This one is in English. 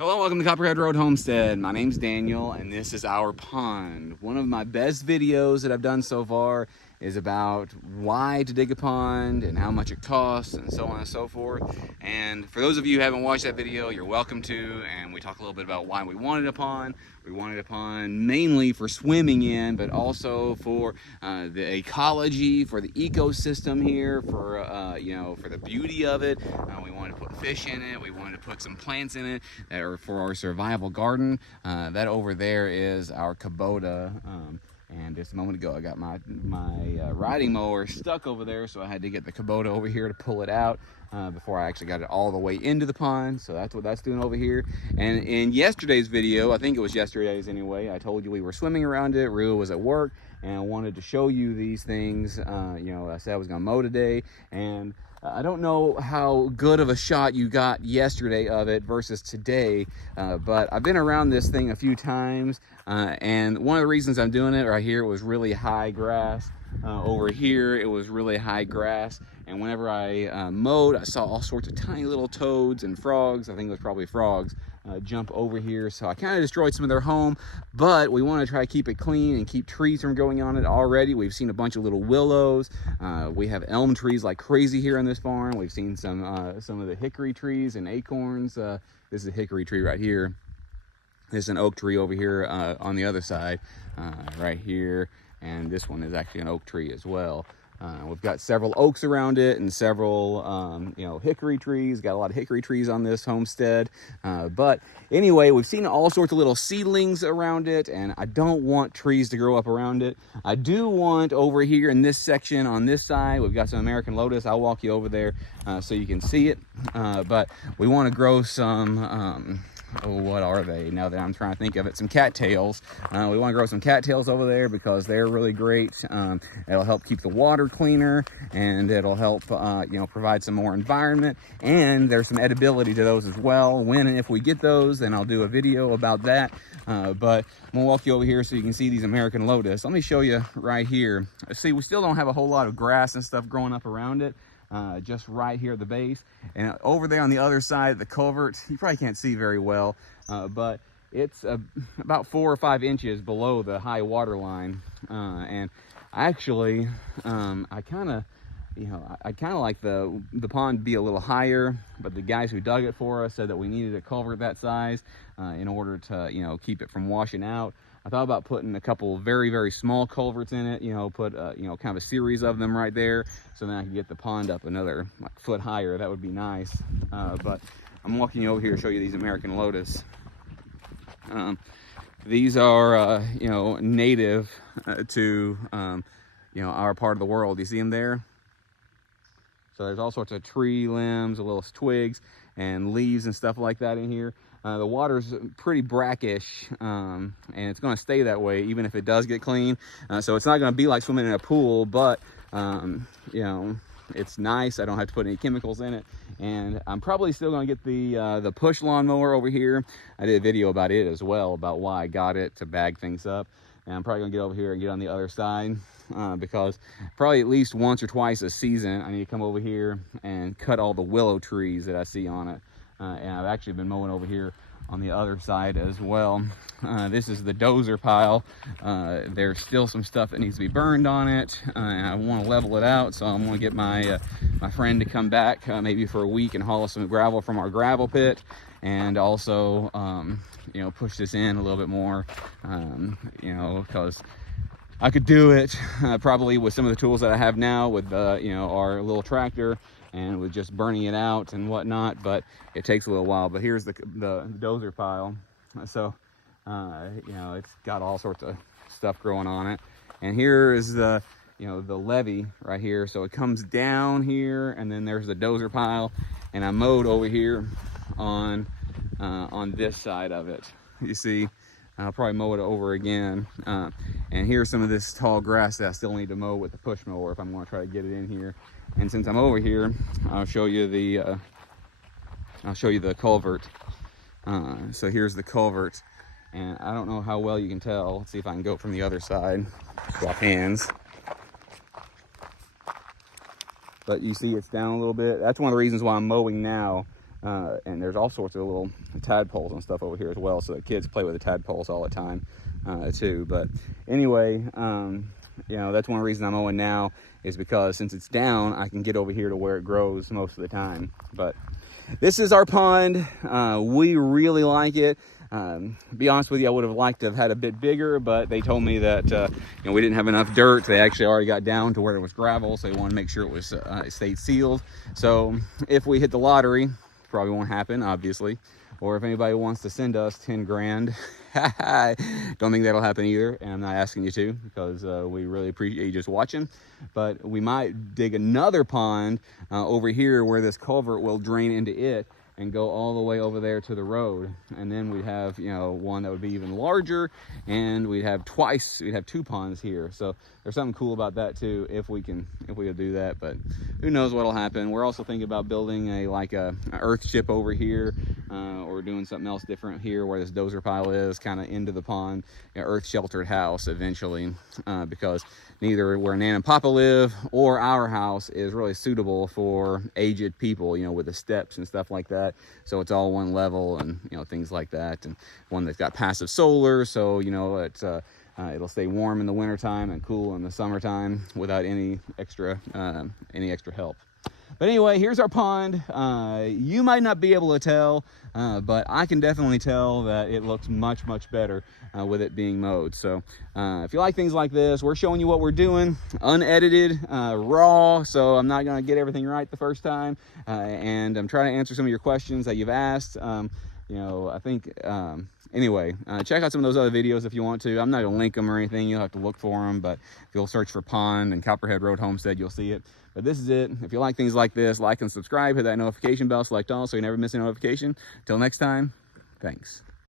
Hello, welcome to Copperhead Road Homestead. My name's Daniel, and this is our pond. One of my best videos that I've done so far is about why to dig a pond and how much it costs and so on and so forth. And for those of you who haven't watched that video, you're welcome to. And we talk a little bit about why we wanted a pond. We wanted a pond mainly for swimming in, but also for the ecology, for the ecosystem here, for for the beauty of it. We wanted to put fish in it. We wanted to put some plants in it that are for our survival garden. That over there is our Kubota. And just a moment ago, I got my riding mower stuck over there, so I had to get the Kubota over here to pull it out before I actually got it all the way into the pond. So that's what that's doing over here. And in yesterday's video, I think it was yesterday's anyway, I told you we were swimming around it. Rue was at work, and I wanted to show you these things. I said I was going to mow today, and I don't know how good of a shot you got yesterday of it versus today, but I've been around this thing a few times, and one of the reasons I'm doing it right here was really high grass. Over here it was really high grass, and whenever I mowed, I saw all sorts of tiny little toads and frogs. I think it was probably frogs jump over here, so I kind of destroyed some of their home, but we want to try to keep it clean and keep trees from growing on it. Already we've seen a bunch of little willows. We have elm trees like crazy here on this farm. We've seen some of the hickory trees and acorns. This is a hickory tree right here. There's an oak tree over here on the other side right here, and this one is actually an oak tree as well. We've got several oaks around it and several, hickory trees. Got a lot of hickory trees on this homestead. But anyway, we've seen all sorts of little seedlings around it, and I don't want trees to grow up around it. I do want over here in this section on this side, we've got some American lotus. I'll walk you over there so you can see it. But we want to grow some... what are they now that I'm trying to think of it? Some cattails. We want to grow some cattails over there because they're really great. It'll help keep the water cleaner, and it'll help provide some more environment, and there's some edibility to those as well. When and if we get those, then I'll do a video about that. But I'm gonna walk you over here so you can see these American lotus. Let me show you right here. See, we still don't have a whole lot of grass and stuff growing up around it. Just right here at the base, and over there on the other side, the culvert, you probably can't see very well, but it's about 4 or 5 inches below the high water line. And actually, I kind of like the pond to be a little higher, but the guys who dug it for us said that we needed a culvert that size in order to keep it from washing out. I thought about putting a couple very, very small culverts in it, put kind of a series of them right there, so then I can get the pond up another foot higher. That would be nice. But I'm walking you over here to show you these American lotus. These are, native to, our part of the world. You see them there? So there's all sorts of tree limbs, little twigs and leaves and stuff like that in here. The water's pretty brackish, and it's going to stay that way even if it does get clean. So it's not going to be like swimming in a pool, but it's nice. I don't have to put any chemicals in it, and I'm probably still going to get the push lawnmower over here. I did a video about it as well, about why I got it to bag things up, and I'm probably going to get over here and get on the other side. Because probably at least once or twice a season I need to come over here and cut all the willow trees that I see on it. And I've actually been mowing over here on the other side as well. This is the dozer pile. There's still some stuff that needs to be burned on it, and I want to level it out, so I'm going to get my friend to come back maybe for a week and haul us some gravel from our gravel pit, and also push this in a little bit more, because I could do it probably with some of the tools that I have now with our little tractor and with just burning it out and whatnot, but it takes a little while. But here's the dozer pile. So it's got all sorts of stuff growing on it, and here is the levee right here. So it comes down here, and then there's the dozer pile, and I mowed over here on this side of it. You see, I'll probably mow it over again. And here's some of this tall grass that I still need to mow with the push mower if I'm going to try to get it in here. And since I'm over here, I'll show you the culvert. So here's the culvert, and I don't know how well you can tell. Let's see if I can go from the other side. Swap hands. But you see it's down a little bit. That's one of the reasons why I'm mowing now. And there's all sorts of little tadpoles and stuff over here as well, so the kids play with the tadpoles all the time too. But anyway, you know, that's one reason I'm mowing now, is because since it's down, I can get over here to where it grows most of the time. But this is our pond. We really like it. Be honest with you, I would have liked to have had a bit bigger, but they told me that you know, we didn't have enough dirt. They actually already got down to where it was gravel, so they wanted to make sure it was it stayed sealed. So if we hit the lottery, probably won't happen, obviously, or if anybody wants to send us 10 grand, don't think that'll happen either, and I'm not asking you to, because we really appreciate you just watching. But we might dig another pond over here where this culvert will drain into it and go all the way over there to the road, and then we'd have, you know, one that would be even larger, and we'd have two ponds here. So there's something cool about that too, if we could do that. But who knows what'll happen. We're also thinking about building a earth chip over here, or doing something else different here where this dozer pile is, kind of into the pond, an earth sheltered house eventually, because neither where Nan and Papa live or our house is really suitable for aged people, you know, with the steps and stuff like that. So it's all one level, and, you know, things like that. And one that's got passive solar, so, you know, it'll stay warm in the wintertime and cool in the summertime without any extra help. But anyway, here's our pond. You might not be able to tell, but I can definitely tell that it looks much, much better with it being mowed. So if you like things like this, we're showing you what we're doing, unedited, raw, so I'm not gonna get everything right the first time. And I'm trying to answer some of your questions that you've asked. You know, I think, anyway, check out some of those other videos if you want to. I'm not gonna link them or anything, you'll have to look for them, but if you'll search for pond and Copperhead Road Homestead, you'll see it. But this is it. If you like things like this, like and subscribe, hit that notification bell, select all so you never miss a notification. Till next time, thanks.